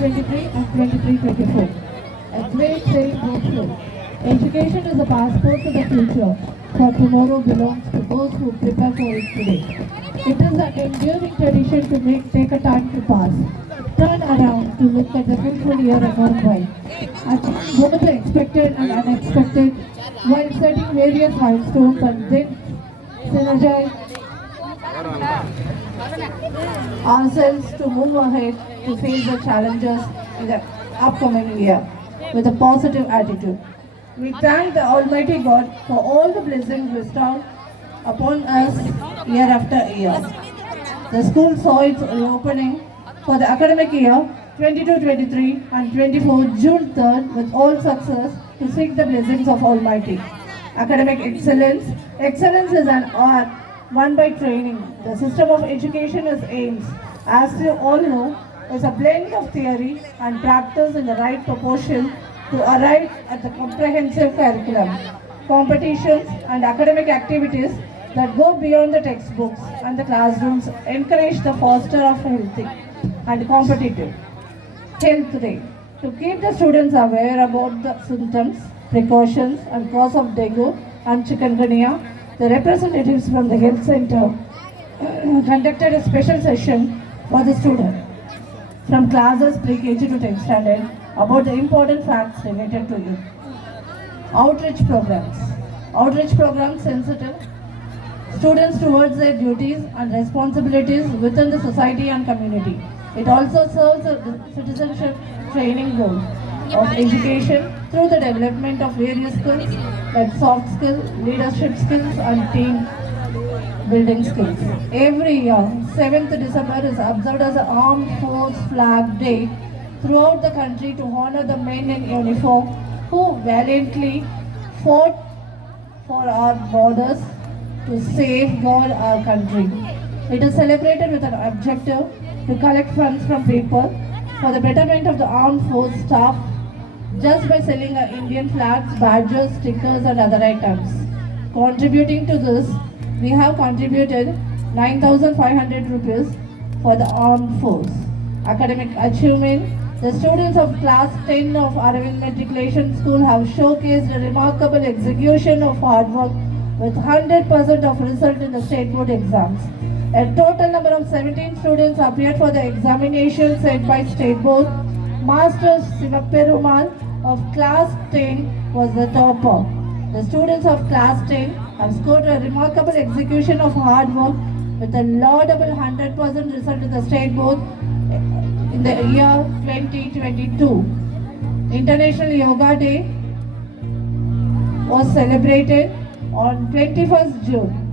22-23 and 23-24. A great saying goes through. Education is a passport to the future, for tomorrow belongs to those who prepare for it today. It is an enduring tradition to take a time to pass, turn around to look at the fruitful year gone by, and both the expected and unexpected, while setting various milestones and then synergize ourselves to move ahead to face the challenges in the upcoming year with a positive attitude. We thank the Almighty God for all the blessings bestowed upon us year after year. The school saw its reopening for the academic year 22-23 and 24 June 3rd with all success to seek the blessings of Almighty. Academic excellence. Excellence is an art won by training. The system of education is aims, as you all know, is a blend of theory and practice in the right proportion to arrive at the comprehensive curriculum. Competitions and academic activities that go beyond the textbooks and the classrooms encourage the foster of healthy and competitive health day. To keep the students aware about the symptoms, precautions and cause of dengue and chikungunya, the representatives from the health center conducted a special session for the student from classes pre-KG to 10th standard about the important facts related to it. Outreach programs. Outreach programs sensitive students towards their duties and responsibilities within the society and community. It also serves a citizenship training goal of education through the development of various skills like soft skills, leadership skills and team building skills. Every year, 7th December is observed as an Armed Force Flag Day throughout the country to honor the men in uniform who valiantly fought for our borders to safeguard our country. It is celebrated with an objective to collect funds from people for the betterment of the armed force staff just by selling our Indian flags, badges, stickers and other items. Contributing to this, we have contributed 9,500 rupees for the armed force. Academic achievement. The students of class 10 of Aravind Matriculation School have showcased a remarkable execution of hard work with 100% of result in the state board exams. A total number of 17 students appeared for the examination set by state board. Master Sivaperumal of class 10 was the topper. The students of class 10 have scored a remarkable execution of hard work with a laudable 100% result in the state board in the year 2022. International Yoga Day was celebrated on 21st June.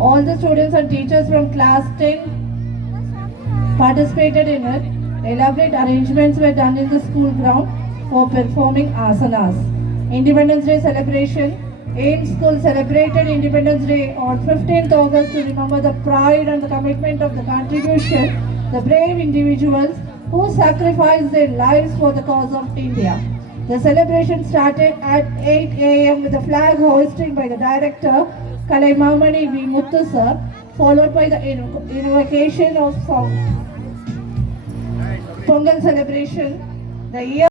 All the students and teachers from class 10 participated in it. Elaborate arrangements were done in the school ground for performing asanas. Independence Day celebration. AIM School celebrated Independence Day on 15th August to remember the pride and the commitment of the contribution, the brave individuals who sacrificed their lives for the cause of India. The celebration started at 8 a.m. with the flag hoisting by the director Kalaimamani V. Muthu sir, followed by the invocation of Pongal celebration. The year